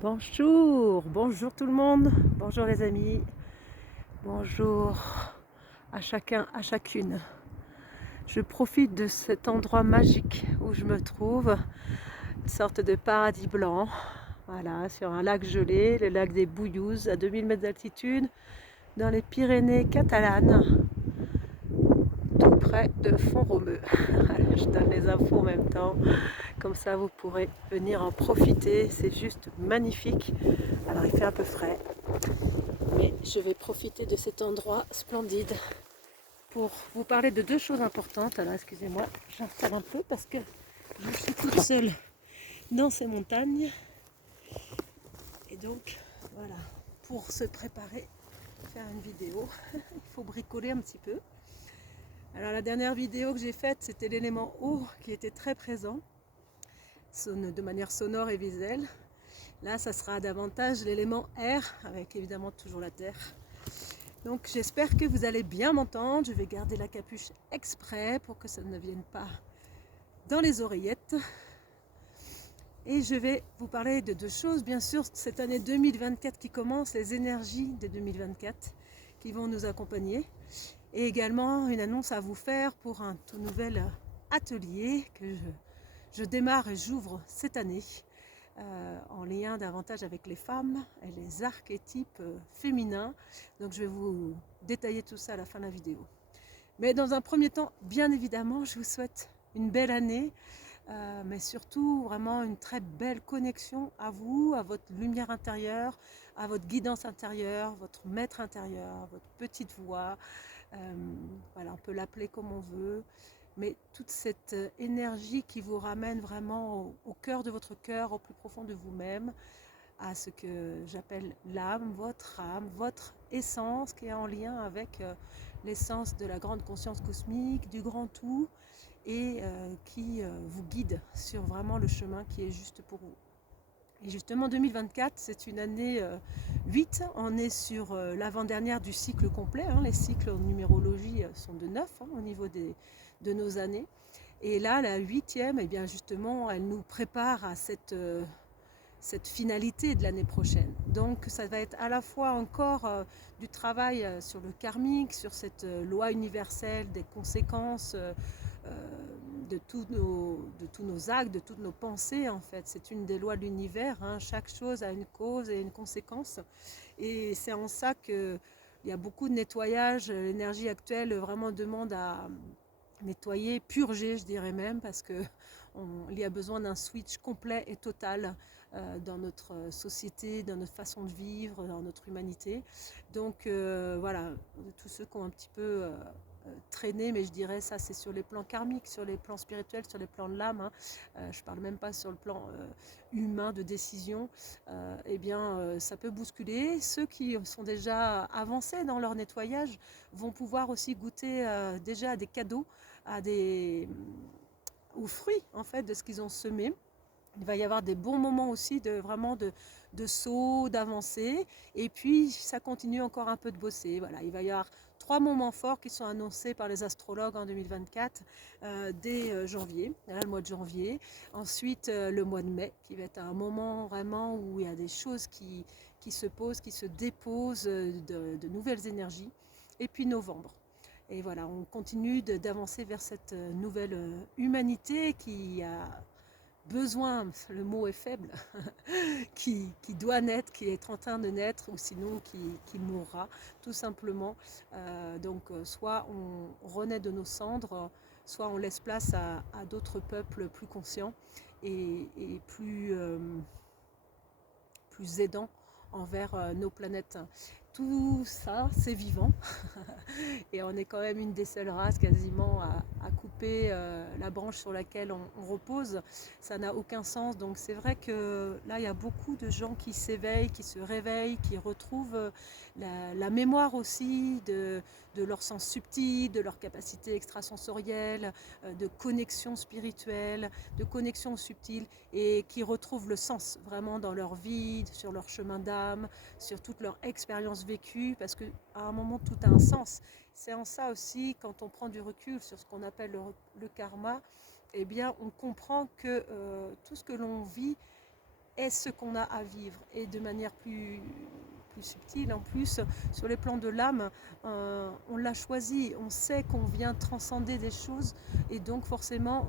Bonjour, bonjour tout le monde, bonjour les amis, bonjour à chacun, à chacune. Je profite de cet endroit magique où je me trouve, une sorte de paradis blanc, voilà, sur un lac gelé, le lac des Bouillouzes, à 2000 mètres d'altitude, dans les Pyrénées catalanes, tout près de Font-Romeu. Je donne les infos en même temps, comme ça vous pourrez venir en profiter, c'est juste magnifique. Alors il fait un peu frais, mais je vais profiter de cet endroit splendide pour vous parler de deux choses importantes. Alors excusez-moi, j'installe un peu parce que je suis toute seule dans ces montagnes. Et donc voilà, pour se préparer, faire une vidéo, il faut bricoler un petit peu. Alors la dernière vidéo que j'ai faite, c'était l'élément eau qui était très présent, de manière sonore et visuelle. Là, ça sera davantage l'élément air, avec évidemment toujours la terre. Donc j'espère que vous allez bien m'entendre. Je vais garder la capuche exprès pour que ça ne vienne pas dans les oreillettes. Et je vais vous parler de deux choses. Bien sûr, cette année 2024 qui commence, les énergies de 2024 qui vont nous accompagner. Et également une annonce à vous faire pour un tout nouvel atelier que je démarre et j'ouvre cette année. En lien davantage avec les femmes et les archétypes féminins. Donc je vais vous détailler tout ça à la fin de la vidéo. Mais dans un premier temps, bien évidemment, je vous souhaite une belle année, mais surtout vraiment une très belle connexion à vous, à votre lumière intérieure, à votre guidance intérieure, votre maître intérieur, votre petite voix. Voilà, on peut l'appeler comme on veut. Mais toute cette énergie qui vous ramène vraiment au cœur de votre cœur, au plus profond de vous-même, à ce que j'appelle l'âme, votre essence qui est en lien avec l'essence de la grande conscience cosmique, du grand tout, et qui vous guide sur vraiment le chemin qui est juste pour vous. Et justement 2024, c'est une année 8, on est sur l'avant-dernière du cycle complet, hein. Les cycles en numérologie sont de 9 au niveau de nos années. Et là, la 8e, eh bien justement, elle nous prépare à cette finalité de l'année prochaine. Donc ça va être à la fois encore du travail sur le karmique, sur cette loi universelle des conséquences de tous nos actes, de toutes nos pensées en fait. C'est une des lois de l'univers, hein. Chaque chose a une cause et une conséquence. Et c'est en ça qu'il y a beaucoup de nettoyage. L'énergie actuelle vraiment demande à nettoyer, purger je dirais même, parce qu'il y a besoin d'un switch complet et total dans notre société, dans notre façon de vivre, dans notre humanité. Donc voilà, tous ceux qui ont un petit peu traîné, mais je dirais ça c'est sur les plans karmiques, sur les plans spirituels, sur les plans de l'âme, hein. Je parle même pas sur le plan humain de décision. Eh bien ça peut bousculer. Ceux qui sont déjà avancés dans leur nettoyage vont pouvoir aussi goûter déjà à des cadeaux, aux fruits en fait de ce qu'ils ont semé. Il va y avoir des bons moments aussi de saut, d'avancée. Et puis, ça continue encore un peu de bosser. Voilà, il va y avoir 3 moments forts qui sont annoncés par les astrologues en 2024 dès janvier, le mois de janvier. Ensuite, le mois de mai, qui va être un moment vraiment où il y a des choses qui se posent, qui se déposent, de nouvelles énergies. Et puis novembre. Et voilà, on continue d'avancer vers cette nouvelle humanité qui a besoin, le mot est faible, qui doit naître, qui est en train de naître, ou sinon qui mourra, tout simplement. Donc soit on renaît de nos cendres, soit on laisse place à d'autres peuples plus conscients et plus aidants envers nos planètes. Tout ça, c'est vivant. Et on est quand même une des seules races quasiment à couper la branche sur laquelle on repose. Ça n'a aucun sens. Donc c'est vrai que là, il y a beaucoup de gens qui s'éveillent, qui se réveillent, qui retrouvent la mémoire aussi de leur sens subtil, de leur capacité extrasensorielle, de connexion spirituelle, de connexion subtile, et qui retrouvent le sens vraiment dans leur vie, sur leur chemin d'âme, sur toute leur expérience vécue, parce qu'à un moment tout a un sens. C'est en ça aussi, quand on prend du recul sur ce qu'on appelle le karma, eh bien on comprend que tout ce que l'on vit est ce qu'on a à vivre, et de manière plus subtile en plus, sur les plans de l'âme, on l'a choisi, on sait qu'on vient transcender des choses, et donc forcément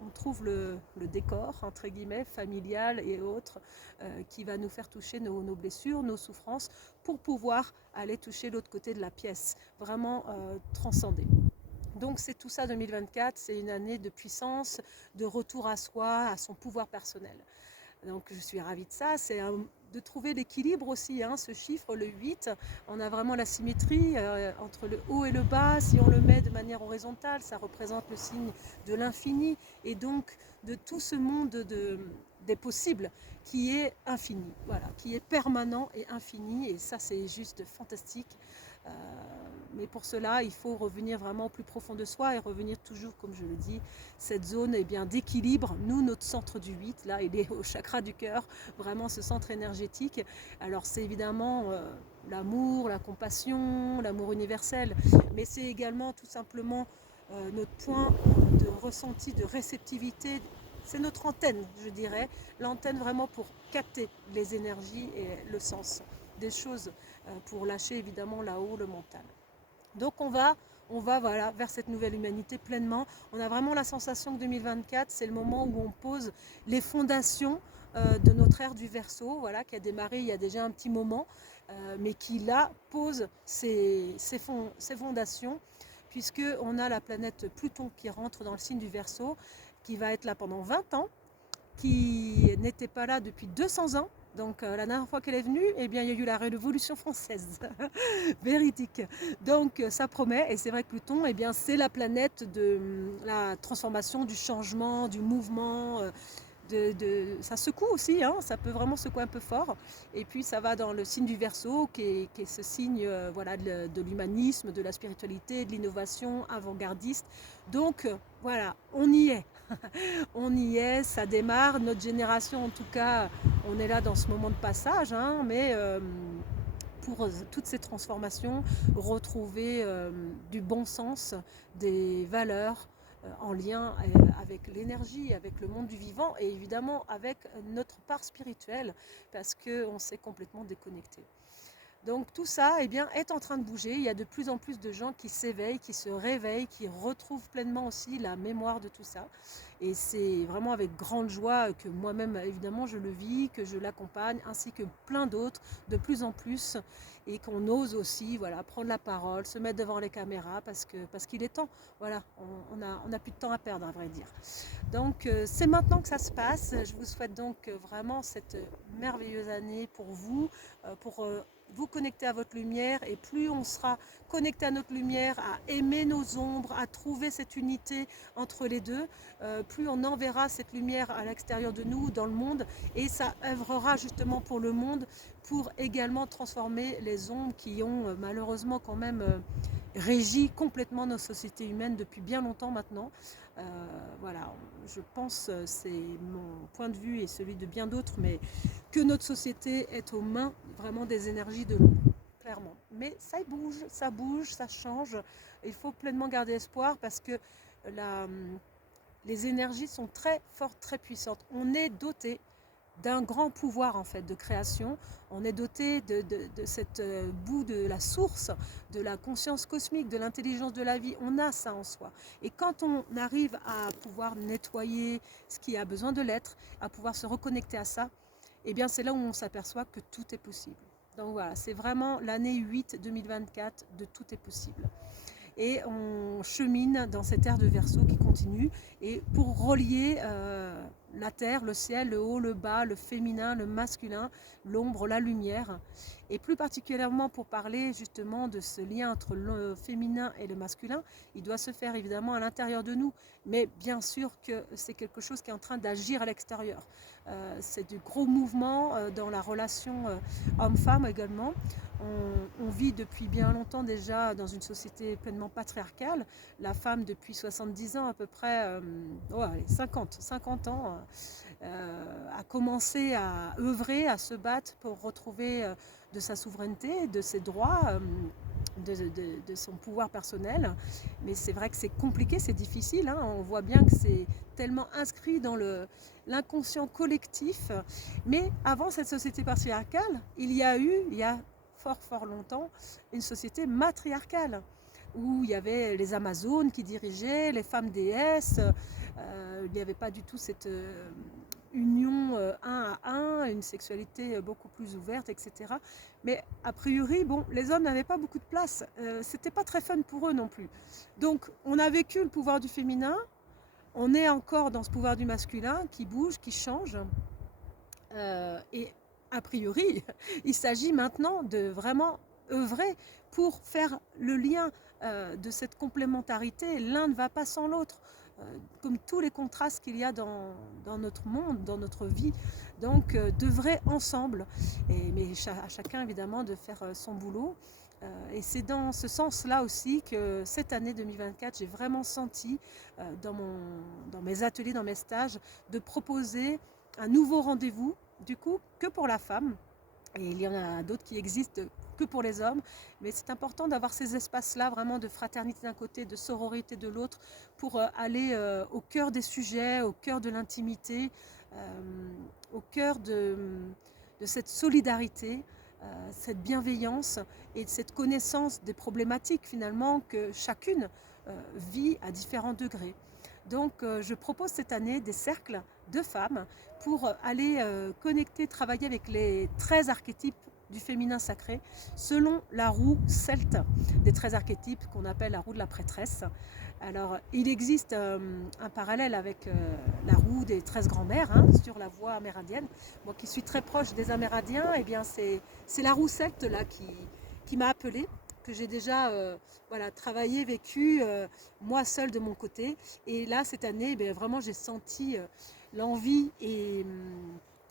on trouve le décor, entre guillemets, familial et autres, qui va nous faire toucher nos blessures, nos souffrances, pour pouvoir aller toucher l'autre côté de la pièce, vraiment transcender. Donc c'est tout ça 2024, c'est une année de puissance, de retour à soi, à son pouvoir personnel. Donc je suis ravie de ça, c'est de trouver l'équilibre aussi, hein, ce chiffre, le 8, on a vraiment la symétrie entre le haut et le bas. Si on le met de manière horizontale, ça représente le signe de l'infini, et donc de tout ce monde des possibles qui est infini, voilà, qui est permanent et infini, et ça c'est juste fantastique. Mais pour cela, il faut revenir vraiment au plus profond de soi, et revenir toujours, comme je le dis, cette zone d'équilibre. Nous, notre centre du 8, là, il est au chakra du cœur, vraiment ce centre énergétique. Alors c'est évidemment l'amour, la compassion, l'amour universel, mais c'est également tout simplement notre point de ressenti, de réceptivité. C'est notre antenne, je dirais, l'antenne vraiment pour capter les énergies et le sens des choses, pour lâcher évidemment là-haut le mental. Donc on va voilà, vers cette nouvelle humanité pleinement. On a vraiment la sensation que 2024, c'est le moment où on pose les fondations de notre ère du Verseau, voilà, qui a démarré il y a déjà un petit moment, mais qui là pose ses fondations, puisqu'on a la planète Pluton qui rentre dans le signe du Verseau, qui va être là pendant 20 ans, qui n'était pas là depuis 200 ans. Donc la dernière fois qu'elle est venue, eh bien, il y a eu la Révolution française, véridique. Donc ça promet, et c'est vrai que Pluton, eh bien, c'est la planète de la transformation, du changement, du mouvement. Ça secoue aussi, hein, ça peut vraiment secouer un peu fort. Et puis ça va dans le signe du Verseau, qui est ce signe voilà, de l'humanisme, de la spiritualité, de l'innovation avant-gardiste. Donc voilà, on y est. On y est, ça démarre. Notre génération, en tout cas, on est là dans ce moment de passage, hein, mais pour toutes ces transformations, retrouver du bon sens, des valeurs en lien avec l'énergie, avec le monde du vivant, et évidemment avec notre part spirituelle, parce qu'on s'est complètement déconnecté. Donc tout ça eh bien, est en train de bouger. Il y a de plus en plus de gens qui s'éveillent, qui se réveillent, qui retrouvent pleinement aussi la mémoire de tout ça. Et c'est vraiment avec grande joie que moi-même, évidemment, je le vis, que je l'accompagne, ainsi que plein d'autres, de plus en plus, et qu'on ose aussi voilà, prendre la parole, se mettre devant les caméras, parce qu'il est temps. Voilà, on n'a plus de temps à perdre, à vrai dire. Donc c'est maintenant que ça se passe. Je vous souhaite donc vraiment cette merveilleuse année pour vous, pour vous connecter à votre lumière, et plus on sera connecté à notre lumière, à aimer nos ombres, à trouver cette unité entre les deux, plus on enverra cette lumière à l'extérieur de nous, dans le monde, et ça œuvrera justement pour le monde, pour également transformer les ombres qui ont malheureusement quand même régi complètement nos sociétés humaines depuis bien longtemps maintenant. Voilà, je pense, c'est mon point de vue et celui de bien d'autres, mais que notre société est aux mains vraiment des énergies de l'ombre, clairement. Mais ça bouge, ça change. Il faut pleinement garder espoir, parce que les énergies sont très fortes, très puissantes. On est doté d'un grand pouvoir en fait de création. On est doté de cette bout de la source, de la conscience cosmique, de l'intelligence de la vie. On a ça en soi. Et quand on arrive à pouvoir nettoyer ce qui a besoin de l'être, à pouvoir se reconnecter à ça, eh bien c'est là où on s'aperçoit que tout est possible. Donc voilà, c'est vraiment l'année 8 2024 de tout est possible. Et on chemine dans cette ère de Verseau qui continue, et pour relier la terre, le ciel, le haut, le bas, le féminin, le masculin, l'ombre, la lumière, et plus particulièrement pour parler justement de ce lien entre le féminin et le masculin. Il doit se faire évidemment à l'intérieur de nous, mais bien sûr que c'est quelque chose qui est en train d'agir à l'extérieur. C'est du gros mouvement dans la relation homme-femme également. On vit depuis bien longtemps déjà dans une société pleinement patriarcale. La femme, depuis 70 ans à peu près, 50 ans, a commencé à œuvrer, à se battre pour retrouver de sa souveraineté, de ses droits, de son pouvoir personnel. Mais c'est vrai que c'est compliqué, c'est difficile, hein. On voit bien que c'est tellement inscrit dans l'inconscient collectif. Mais avant cette société patriarcale, il y a fort longtemps, une société matriarcale où il y avait les Amazones qui dirigeaient, les femmes déesses. Il n'y avait pas du tout cette union un à un, une sexualité beaucoup plus ouverte, etc. Mais a priori, bon, les hommes n'avaient pas beaucoup de place. C'était pas très fun pour eux non plus. Donc, on a vécu le pouvoir du féminin. On est encore dans ce pouvoir du masculin qui bouge, qui change. Et a priori, il s'agit maintenant de vraiment œuvrer pour faire le lien de cette complémentarité. L'un ne va pas sans l'autre, comme tous les contrastes qu'il y a dans notre monde, dans notre vie. Donc, d'œuvrer ensemble, mais à chacun évidemment de faire son boulot. Et c'est dans ce sens-là aussi que cette année 2024, j'ai vraiment senti dans mes ateliers, dans mes stages, de proposer un nouveau rendez-vous, du coup, que pour la femme. Et il y en a d'autres qui existent que pour les hommes. Mais c'est important d'avoir ces espaces-là, vraiment de fraternité d'un côté, de sororité de l'autre, pour aller au cœur des sujets, au cœur de l'intimité, au cœur de cette solidarité, cette bienveillance et cette connaissance des problématiques finalement que chacune vit à différents degrés. Donc je propose cette année des cercles de femmes pour aller connecter, travailler avec les 13 archétypes du féminin sacré selon la roue celte des 13 archétypes qu'on appelle la roue de la prêtresse. Alors il existe un parallèle avec la roue des 13 grands-mères sur la voie amérindienne. Moi qui suis très proche des Amérindiens, eh bien c'est la roue celte là qui m'a appelée, que j'ai déjà travaillé, vécu, moi seule de mon côté. Et là, cette année, vraiment, j'ai senti l'envie et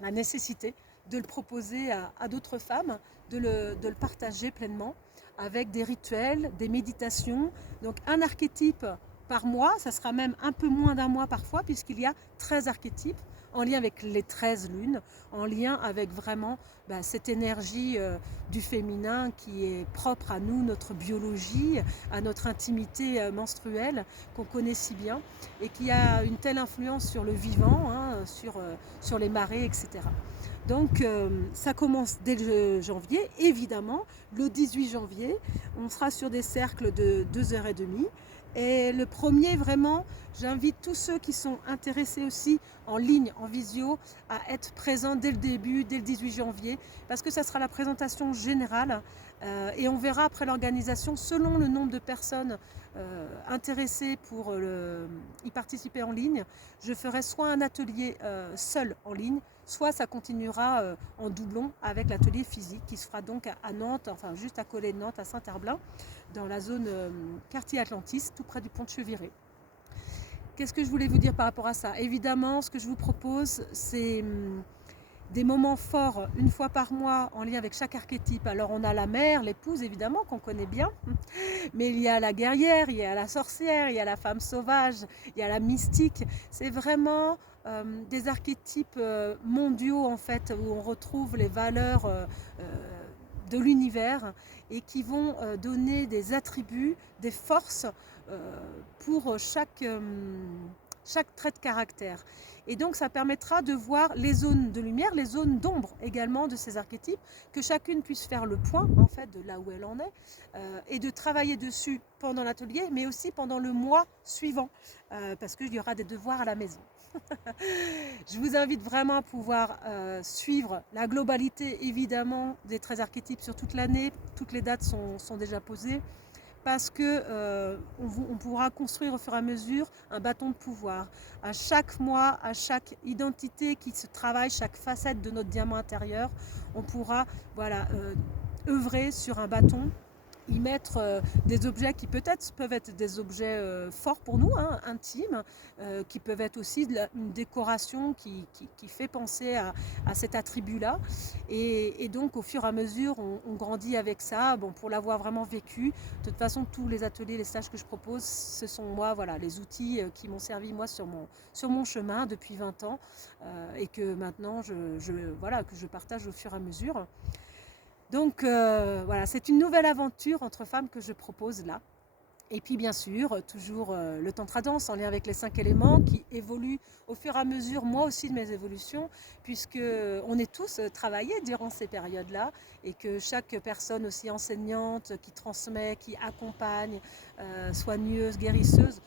la nécessité de le proposer à d'autres femmes, de le partager pleinement avec des rituels, des méditations. Donc un archétype par mois, ça sera même un peu moins d'un mois parfois, puisqu'il y a 13 archétypes en lien avec les 13 lunes, en lien avec vraiment cette énergie du féminin qui est propre à nous, notre biologie, à notre intimité menstruelle qu'on connaît si bien et qui a une telle influence sur le vivant, sur les marées, etc. Donc ça commence dès le janvier, évidemment, le 18 janvier, on sera sur des cercles de 2h30. Et le premier, vraiment, j'invite tous ceux qui sont intéressés aussi en ligne, en visio, à être présents dès le début, dès le 18 janvier, parce que ça sera la présentation générale et on verra après l'organisation, selon le nombre de personnes intéressées pour y participer en ligne, je ferai soit un atelier seul en ligne, soit ça continuera en doublon avec l'atelier physique qui se fera donc à Nantes, enfin juste à côté de Nantes, à Saint-Herblain, dans la zone quartier Atlantis, tout près du pont de Cheviré. Qu'est-ce que je voulais vous dire par rapport à ça? Évidemment, ce que je vous propose, c'est des moments forts une fois par mois en lien avec chaque archétype. Alors on a la mère, l'épouse évidemment qu'on connaît bien, mais il y a la guerrière, il y a la sorcière, il y a la femme sauvage, il y a la mystique. C'est vraiment des archétypes mondiaux en fait, où on retrouve les valeurs de l'univers et qui vont donner des attributs, des forces pour chaque trait de caractère. Et donc ça permettra de voir les zones de lumière, les zones d'ombre également de ces archétypes, que chacune puisse faire le point en fait de là où elle en est et de travailler dessus pendant l'atelier, mais aussi pendant le mois suivant, parce qu'il y aura des devoirs à la maison. Je vous invite vraiment à pouvoir suivre la globalité évidemment des 13 archétypes sur toute l'année. Toutes les dates sont déjà posées parce que on pourra construire au fur et à mesure un bâton de pouvoir. À chaque mois, à chaque identité qui se travaille, chaque facette de notre diamant intérieur, on pourra œuvrer sur un bâton, y mettre des objets qui peut-être peuvent être des objets forts pour nous, intimes, qui peuvent être aussi une décoration qui fait penser à cet attribut-là. Et donc au fur et à mesure, on grandit avec ça. Bon, pour l'avoir vraiment vécu, de toute façon, tous les ateliers, les stages que je propose, ce sont moi, les outils qui m'ont servi moi sur mon chemin depuis 20 ans et que maintenant que je partage au fur et à mesure. Donc voilà, c'est une nouvelle aventure entre femmes que je propose là. Et puis bien sûr, toujours le tantra danse en lien avec les 5 éléments qui évoluent au fur et à mesure, moi aussi de mes évolutions, puisque on est tous travaillés durant ces périodes-là et que chaque personne aussi enseignante qui transmet, qui accompagne, soigneuse, guérisseuse,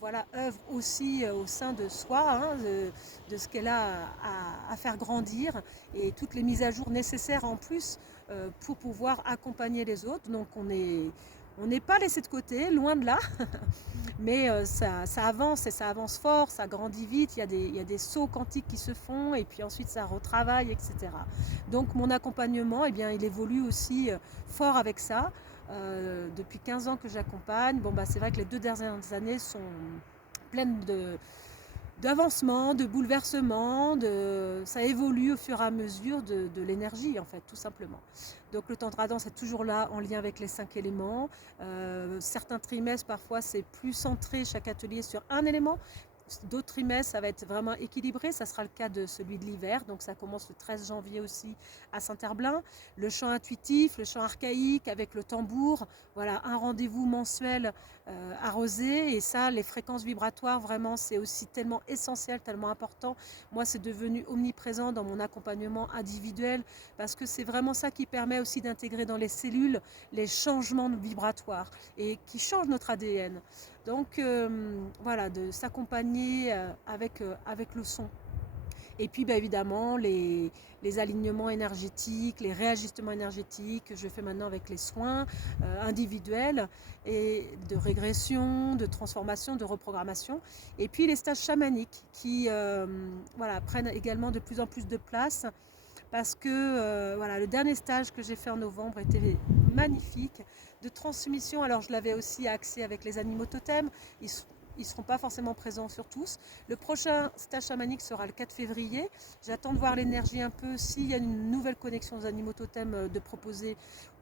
voilà, œuvre aussi au sein de soi, hein, de ce qu'elle a à faire grandir et toutes les mises à jour nécessaires en plus pour pouvoir accompagner les autres. Donc on n'est pas laissé de côté, loin de là, mais ça avance et ça avance fort, ça grandit vite, il y a des sauts quantiques qui se font et puis ensuite ça retravaille, etc. Donc mon accompagnement, eh bien, il évolue aussi fort avec ça. Depuis 15 ans que j'accompagne, bon, bah, c'est vrai que les 2 dernières années sont pleines d'avancement, de bouleversement, ça évolue au fur et à mesure de l'énergie en fait, tout simplement. Donc le tantra danse est toujours là en lien avec les 5 éléments. Certains trimestres parfois c'est plus centré chaque atelier sur un élément. D'autres trimestres, ça va être vraiment équilibré. Ça sera le cas de celui de l'hiver. Donc ça commence le 13 janvier aussi à Saint-Herblain. Le chant intuitif, le chant archaïque avec le tambour. Voilà, un rendez-vous mensuel arrosé. Et ça, les fréquences vibratoires, vraiment, c'est aussi tellement essentiel, tellement important. Moi, c'est devenu omniprésent dans mon accompagnement individuel parce que c'est vraiment ça qui permet aussi d'intégrer dans les cellules les changements vibratoires et qui changent notre ADN. Donc voilà, de s'accompagner avec le son. Et puis évidemment les alignements énergétiques, les réajustements énergétiques que je fais maintenant avec les soins individuels et de régression, de transformation, de reprogrammation. Et puis les stages chamaniques qui voilà, prennent également de plus en plus de place parce que voilà, le dernier stage que j'ai fait en novembre était magnifique, de transmission. Alors je l'avais aussi axé avec les animaux totems, ils ne seront pas forcément présents sur tous. Le prochain stage chamanique sera le 4 février. J'attends de voir l'énergie un peu, s'il y a une nouvelle connexion aux animaux totems de proposer,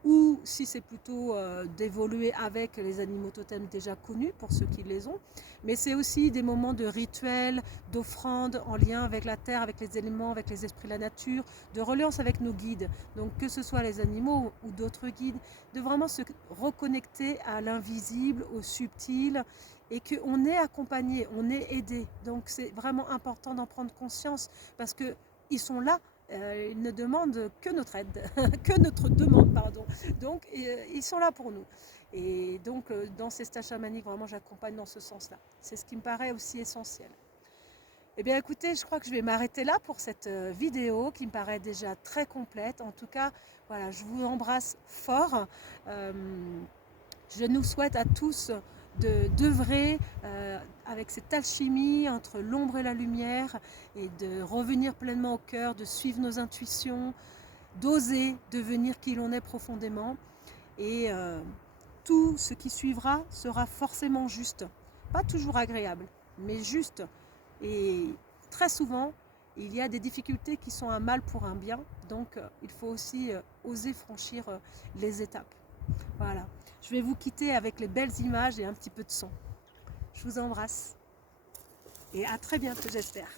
ou si c'est plutôt d'évoluer avec les animaux totems déjà connus pour ceux qui les ont. Mais c'est aussi des moments de rituels, d'offrandes en lien avec la terre, avec les éléments, avec les esprits de la nature, de reliance avec nos guides. Donc que ce soit les animaux ou d'autres guides, de vraiment se reconnecter à l'invisible, au subtil, et qu'on est accompagné, on est aidé. Donc c'est vraiment important d'en prendre conscience parce qu'ils sont là. Ils ne demandent que notre aide, que notre demande, pardon. Donc ils sont là pour nous. Et donc dans ces stages chamaniques, vraiment j'accompagne dans ce sens-là. C'est ce qui me paraît aussi essentiel. Eh bien écoutez, je crois que je vais m'arrêter là pour cette vidéo qui me paraît déjà très complète. En tout cas, voilà, je vous embrasse fort. Je nous souhaite à tous d'œuvrer avec cette alchimie entre l'ombre et la lumière et de revenir pleinement au cœur, de suivre nos intuitions, d'oser devenir qui l'on est profondément. Et tout ce qui suivra sera forcément juste. Pas toujours agréable, mais juste. Et très souvent, il y a des difficultés qui sont un mal pour un bien. Donc, il faut aussi oser franchir les étapes. Voilà. Je vais vous quitter avec les belles images et un petit peu de son. Je vous embrasse. Et à très bientôt, j'espère.